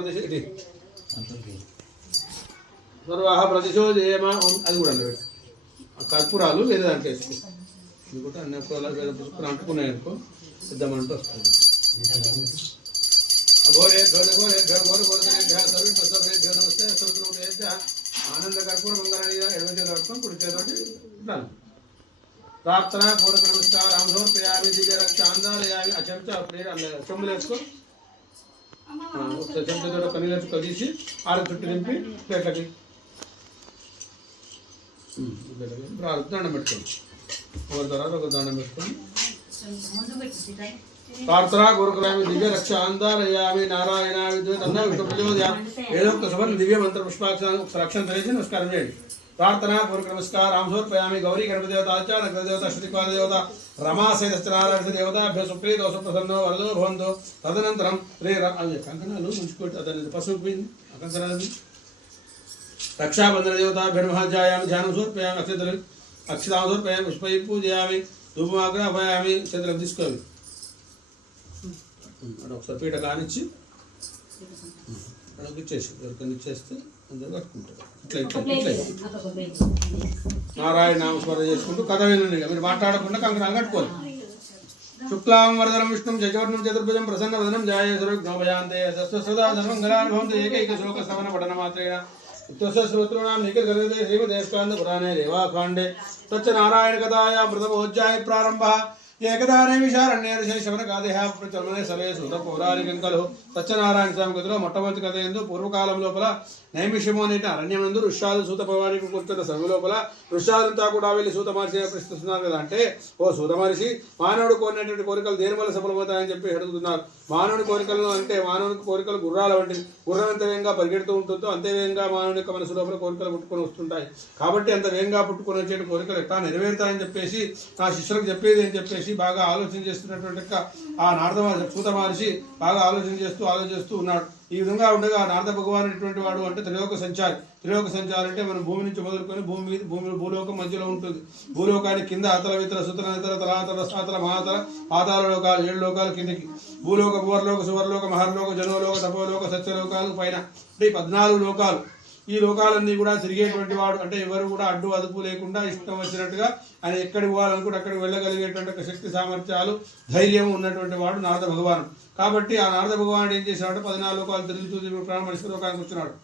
ప్రతిశ ఇది. సర్వాహ ప్రతిశో జయమ అది కూడా అన్నమాట ఆ కర్పూరాలు వేరే దాంట్లో వేసుకో. ఇది కూడా అన్ని పుష్పలు అంటుకున్నాయి అనుకో ఇద్దామంటే వస్తుంది. అఘోరే ఘోర ఘోరే ఘ ఘోర ఘోరదేభ్య సర్వే సర్వేభ్యో నమస్తే సర్వద్రూపేభ్య ఆనంద కర్పూర మంగళాన్ని ఎడమ చేతులు కట్టుకొని కుడి చేతోటి ఇద్దాం ప్రార్థన పూర్వక నమస్కారం సమర్పయామి దివ్య రక్ష ఆందాలయామి ఆ చెంచా అప్పుడే చెంబులు వేసుకో. చెంచాతో ఒక నీళ్ళ చుక్క తీసి ఆరు చుట్టూ నింపి ప్లేట్లకి ఇప్పుడు ఆరు దండం పెట్టుకోండి. ఒక తర్వాత ఒక దండం పెట్టుకోండి. ప్రార్థనా గురుకులామి దివ్య రక్ష ఆందాలయామి నారాయణ విద్యుత్ అన్న విష్ణు ప్రచోదయ ఏదో ఒక సభను దివ్య మంత్ర పుష్పాక్షరాన్ని ఒకసారి అక్షరం తెలిసి నమస్కారం చేయండి. ప్రార్థన పూర్వక నమస్కారం రామసోర్పయామి గౌరీ గణపతి దేవత ఆచార దేవత శ్రుతిపాద దేవత రమా సైత నారాయణ దేవత సుప్రీ దోష ప్రసన్నో వరదో భవంతో. తదనంతరం రే ర- అది కంకణాలు ఉంచుకోండి అతని పసుపు పోయింది కంకణాలు రక్షాబంధన దేవత బ్రహ్మధ్యాయామి ధ్యానం సమర్పయామి అక్షతలు అక్షతాం సమర్పయామి పుష్పై పూజయామి ధూపమాగ్రహయామి చేతులకు తీసుకోవాలి అక్కడ ఒకసారి పీట కానిచ్చి ఇచ్చేసి ఎవరికైనా ఇచ్చేస్తే అందరూ కట్టుకుంటారు ఇట్లా ఇట్లా ఇట్లా. నారాయణ నామస్మరణ చేసుకుంటూ కథ వినండి. మీరు మాట్లాడకుండా కంకణాలు కట్టుకోవాలి. శుక్లాం వరదరం విష్ణుం జగవర్ణం చతుర్భుజం ప్రసన్న వదనం జాయ సర్వజ్ఞోభయాంతే సస్వసదా సర్వంగళానుభవంతో ఏకైక శ్లోక శ్రవణ పఠన మాత్రేణ. ఇత్యస్య శ్రోతॄణాం నిఖిలగలదే శ్రీమదేశకాంత పురాణే రేవాఖాండే తచ్చ నారాయణ కథాయా ప్రథమోధ్యాయ ప్రారంభः. ఏకదానే విశారణ్య శవన గాదేహ సరే సుత పౌరాణికం కలు. సత్యనారాయణ స్వామి గతిలో మొట్టమొదటి కథ ఎందు పూర్వకాలం లోపల నైమిషము అనేటి అరణ్యమందు ఋషాలు సూత పౌరాణిక కూర్చున్న సమయం లోపల ఋషాలంతా కూడా వెళ్ళి సూత మహర్షి ప్రశ్నిస్తున్నారు కదా అంటే ఓ సూత మహర్షి మానవుడు కోరినటువంటి కోరికలు దేని వల్ల సఫలమవుతాయని చెప్పి అడుగుతున్నారు. మానవుడి కోరికలు అంటే మానవునికి కోరికలు గుర్రాల వంటివి గుర్రం ఎంత వేగంగా పరిగెడుతూ ఉంటుందో అంతే వేగంగా మానవుడి యొక్క మనసు లోపల కోరికలు పుట్టుకొని వస్తుంటాయి. కాబట్టి అంత వేగంగా పుట్టుకొని వచ్చే కోరికలు ఎట్లా నెరవేరుతాయని చెప్పేసి నా శిష్యులకు చెప్పేది అని చెప్పేసి బాగా ఆలోచన చేస్తున్నటువంటి ఆ నారద మహర్షి సూత మహర్షి బాగా ఆలోచన చేస్తూ ఆలోచిస్తూ ఉన్నాడు. ఈ విధంగా ఉండగా నారద భగవాన్ అనేటువంటి వాడు అంటే త్రిలోక సంచారి. త్రిలోక సంచారి అంటే మన భూమి నుంచి మొదలుకొని భూమి మీద భూమి భూలోకం మధ్యలో ఉంటుంది. భూలోకానికి కింద అతల వితల సుతల ఇతర తలాతల సాతల మహాతల పాతాల లోకాలు ఏడు లోకాలు కిందకి. భూలోక భూవర్లోక సువర్లోక మహర్లోక జనోలోక తపోలోక సత్యలోకాలు పైన. అంటే ఈ పద్నాలుగు లోకాలు. ఈ లోకాలన్నీ కూడా తిరిగేటువంటి వాడు అంటే ఎవరు కూడా అడ్డు అదుపు లేకుండా ఇష్టం వచ్చినట్టుగా ఆయన ఎక్కడికి పోవాలనుకుంటే అక్కడికి వెళ్ళగలిగేటువంటి ఒక శక్తి సామర్థ్యాలు ధైర్యం ఉన్నటువంటి వాడు నారద భగవాను కాబట్టి ఆ నారద భగవానుడు ఏం చేశాడు పద్నాలుగు లోకాలు తిరుగుతూ ప్రాణ మనిషి లోకానికి వచ్చినాడు.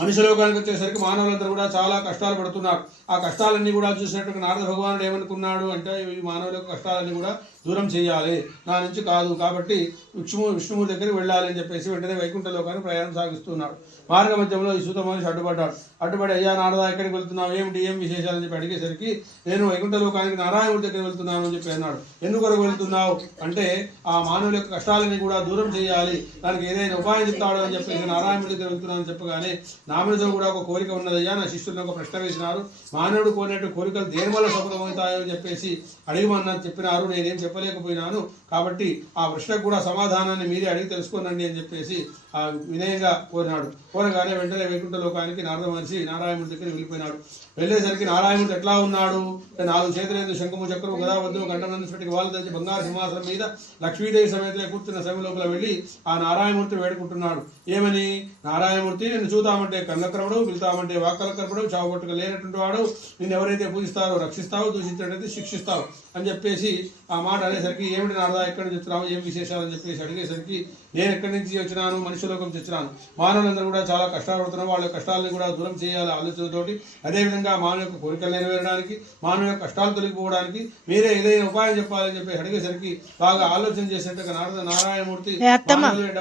మనిషి లోకానికి వచ్చేసరికి మానవులందరూ కూడా చాలా కష్టాలు పడుతున్నారు. ఆ కష్టాలన్నీ కూడా చూసినట్టు నారద భగవానుడు ఏమనుకున్నాడు అంటే ఈ మానవుల కష్టాలన్నీ కూడా దూరం చేయాలి. నా నుంచి కాదు. కాబట్టి విష్ణుము విష్ణుమూర్తి దగ్గరికి వెళ్ళాలి అని చెప్పేసి వెంటనే వైకుంఠ లోకానికి ప్రయాణం సాగిస్తున్నాడు. మార్గ మధ్యంలో ఈ సూత అడ్డుపడ్డాడు. అడ్డుపడి అయ్యా నారదా ఎక్కడికి వెళ్తున్నావు? ఏమిటి? ఏం విశేషాలని చెప్పి అడిగేసరికి నేను వైకుంఠ లోకానికి నారాయణుడి దగ్గర వెళ్తున్నాను అని చెప్పి అన్నాడు. ఎందుకొరకు వెళ్తున్నావు? అంటే ఆ మానవుల యొక్క కష్టాలని కూడా దూరం చేయాలి. దానికి ఏదైనా ఉపాయం చెప్తాడు అని చెప్పేసి నారాయణుడి దగ్గర వెళ్తున్నాను చెప్పగానే నా కూడా ఒక కోరిక ఉన్నదయ్యా. నా శిష్యులను ఒక ప్రశ్న వేసినారు. మానవుడు కోరినట్టు కోరికలు దేని వల్ల సఫలమవుతాయో అని చెప్పేసి అడిగమన్నా చెప్పినారు. నేనేం చెప్పలేకపోయినాను. కాబట్టి ఆ ప్రశ్నకు కూడా సమాధానాన్ని మీరే అడిగి తెలుసుకోనండి అని చెప్పేసి ఆ వినయంగా కోరినాడు. కోరగానే వెంటనే వైకుంఠ లోకానికి నారద మహర్షి నారాయణుడి దగ్గర వెళ్ళిపోయినాడు. వెళ్ళేసరికి నారాయణుడు ఎట్లా ఉన్నాడు? నాలుగు చేతులైన శంఖము చక్రము గదాబద్దు గంటనందు పెట్టి వాళ్ళ తెచ్చి బంగారు సింహాసనం మీద లక్ష్మీదేవి సమేతలే కూర్చున్న సమయం లోపల వెళ్ళి ఆ నారాయణమూర్తి వేడుకుంటున్నాడు. ఏమని? నారాయణమూర్తి నేను చూద్దామంటే కళ్ళకరపడు పిలుతామంటే వాక్కలకరపడు చావుగొట్టుకు లేనటువంటి వాడు. నిన్ను ఎవరైతే పూజిస్తారో రక్షిస్తావో దూషించినట్టయితే శిక్షిస్తావు అని చెప్పేసి ఆ మాట అనేసరికి ఏమిటి నారదా ఎక్కడి నుంచి వచ్చినావు ఏం విశేషాలు అని చెప్పేసి అడిగేసరికి నేను ఎక్కడి నుంచి వచ్చినాను? మనుషులోకం నుంచి వచ్చినాను. మానవులందరూ కూడా చాలా కష్టపడుతున్నారు. వాళ్ళ కష్టాలను కూడా దూరం చేయాలి ఆలోచనతోటి. అదేవిధంగా మానవ యొక్క కోరికలు నెరవేరడానికి మానవ యొక్క కష్టాలు తొలగిపోవడానికి మీరే ఏదైనా ఉపాయం చెప్పాలని చెప్పి అడిగేసరికి బాగా ఆలోచన చేసినట్టుగా నారద నారాయణమూర్తి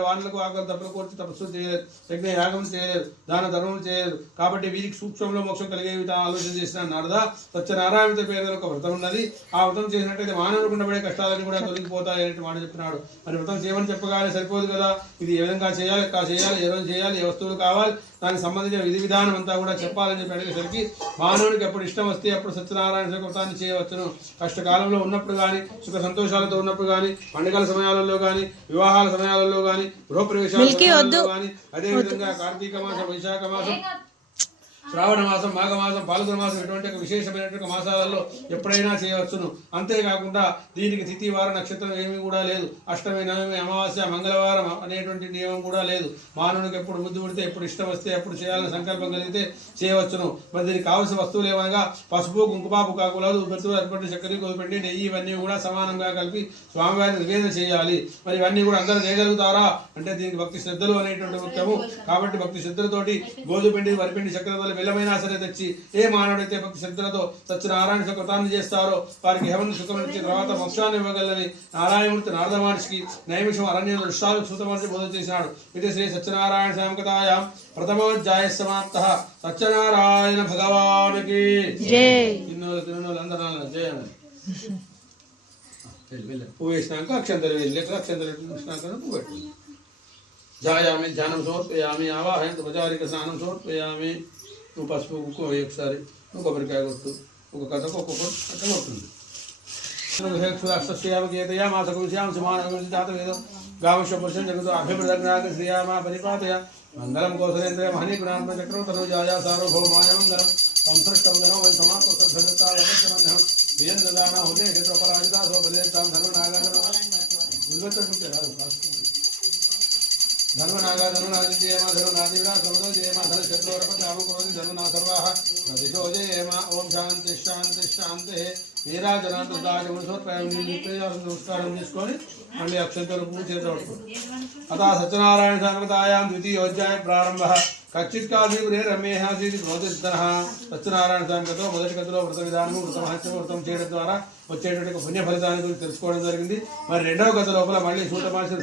వానలకు ఆకలి తప్పులు కోర్చి తపస్సు చేయలేదు. యజ్ఞ యాగం చేయలేదు. దాన ధర్మం చేయలేదు. కాబట్టి వీరికి సూక్ష్మంలో మోక్షం కలిగే విధంగా ఆలోచన చేసిన నారద సత్యనారాయణ పేరు ఒక వ్రతం ఉన్నది. ఆ వ్రతం చేసినట్టయితే మానవులకు ఉండబడే కష్టాలన్నీ కూడా తొలగిపోతాయి అనేటువంటి మాట చెప్పినాడు మరి వ్రతం చేయమని చెప్పగానే సరిపోదు కదా. ఇది ఏ విధంగా చేయాలి ఎట్లా చేయాలి ఏ రోజు చేయాలి ఏ వస్తువులు కావాలి దానికి సంబంధించిన విధి విధానం అంతా కూడా చెప్పాలని చెప్పి అడిగేసరికి మానవునికి ఎప్పుడు ఇష్టం వస్తే అప్పుడు సత్యనారాయణ వ్రతాన్ని చేయవచ్చును. కష్టకాలంలో ఉన్నప్పుడు కానీ సుఖ సంతోషాలతో ఉన్నప్పుడు కానీ పండుగల సమయాలలో కానీ వివాహాల సమయాలలో కానీ గృహప్రవేశాల సమయాలలో కానీ అదేవిధంగా కార్తీక మాసం వైశాఖ మాసం శ్రావణ మాసం మాఘమాసం పాల్గొన మాసం ఇటువంటి విశేషమైనటువంటి మాసాలలో ఎప్పుడైనా చేయవచ్చును. అంతేకాకుండా దీనికి తిథి వార నక్షత్రం ఏమీ కూడా లేదు. అష్టమి నవమి అమావాస్య మంగళవారం అనేటువంటి నియమం కూడా లేదు. మానవునికి ఎప్పుడు ముద్దు పుడితే ఎప్పుడు ఇష్టం వస్తే ఎప్పుడు చేయాలని సంకల్పం కలిగితే చేయవచ్చును. మరి దీనికి కావలసిన వస్తువులు ఏమనగా పసుపు కుంకుమ పుకాకులాలు బెత్తులు అటువంటి చక్కెర గోధుపిండి నెయ్యి ఇవన్నీ కూడా సమానంగా కలిపి స్వామివారిని నివేదన చేయాలి. మరి ఇవన్నీ కూడా అందరూ చేయగలుగుతారా? అంటే దీనికి భక్తి శ్రద్ధలు అనేటువంటి ముఖ్యము కాబట్టి భక్తి శ్రద్ధలతోటి గోధుపిండి వరిపిండి చక్కెర వల్ల బెల్లమైనా సరే తెచ్చి ఏ మానవుడైతే భక్తి శ్రద్ధలతో సత్యనారాయణ సుఖతాన్ని చేస్తారో వారికి హేమను సుఖం నుంచి తర్వాత మోక్షాన్ని ఇవ్వగలని నారాయణమూర్తి నారద మహర్షికి నైమిషం అరణ్య దృష్టాలు సూతమహర్షి బోధ చేసినాడు. ఇది శ్రీ సత్యనారాయణ సాంకతాయాం ప్రథమోధ్యాయ సమాప్త. సత్యనారాయణ భగవానికి. జై. తిన్నోళ్ళు తిన్నోళ్ళు అందరూ నాన్న జయమని పువ్వు వేసినాక అక్షంతలు వెళ్ళి లెక్క అక్షంతలు వేసినాక పువ్వు పెట్టు. ధ్యాయామి ధ్యానం సమర్పయామి ఆవాహయంత ప్రచారిక స్నానం సమర్పయామి. నువ్వు పసుపు వేయి ఒకసారి. నువ్వు కొబ్బరికాయ కొట్టు. ఒక కథకు ఒక్కొక్క అట్లా కొడుతుంది. అష్టశ్యామకేతయా మాసకుశ్యాం సుమానం జాత వేదం. గామశ పురుషం జగతో అభిమృదంగాక శ్రీయామా పరిపాతయ. మంగళం కోసలేంద్ర మహనీ గుణాత్మ చక్రం తనుజాయ సార్వభౌమాయ మంగళం. సంసృష్టం జనం వై సమాత్మసభ్యతాం విజయదాన హృదయ క్షేత్రపరాజిత సోబలేతాం ధర్మనాగాధర్మ నిల్వట్టుకుంటే రాదు ధర్మనాగా ధర్మనాదిజయమ ధర్మనాదివిడా జయమ సర్వాహ జయమ ఓం శాంతి శాంతి శాంతి నమస్కారం చేసుకొని మళ్ళీ అక్షంతలు పూజ చేతపడుతుంది అత సత్యనారాయణ సమృతాయాం ద్వితీయోధ్యాయ ప్రారంభ కచ్చిత్ కాశీపురే రమేహాసీతి జ్యోతిష్ధన సత్యనారాయణ స్వామితో మొదటి కథలో వ్రత విధానము వ్రత మహత్యం వ్రతం చేయడం ద్వారా వచ్చేటువంటి పుణ్య ఫలితాన్ని గురించి తెలుసుకోవడం జరిగింది మరి రెండవ కథ లోపల మళ్ళీ సూతమాసి